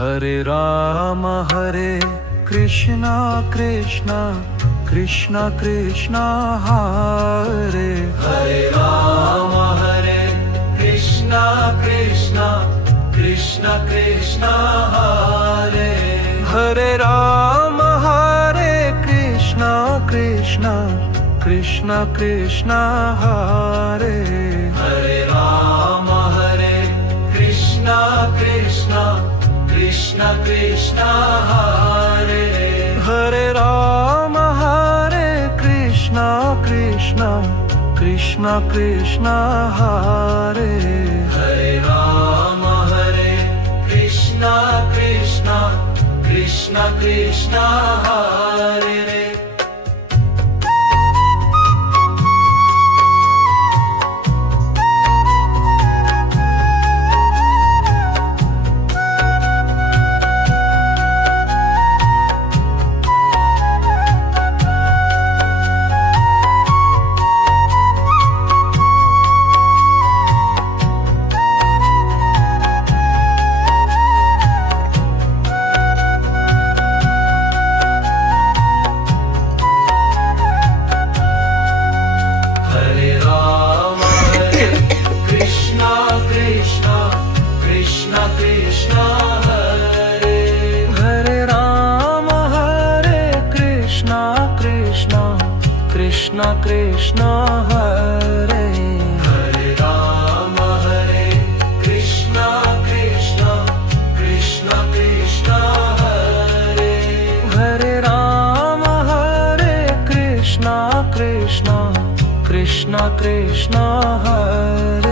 Hare Krishna Krishna Krishna Krishna Hare Hare Krishna Krishna Krishna Krishna Hare Ram Hare Krishna Krishna Krishna Krishna Hare Ram Hare Krishna Krishna Krishna Krishna Hare Ram Hare Krishna Krishna Krishna Krishna Hare Ram Hare Krishna Krishna Krishna Krishna Hare Krishna Krishna Hare Ram Hare Krishna Krishna Krishna Krishna Hare Ram Hare Krishna Krishna Krishna Krishna Hare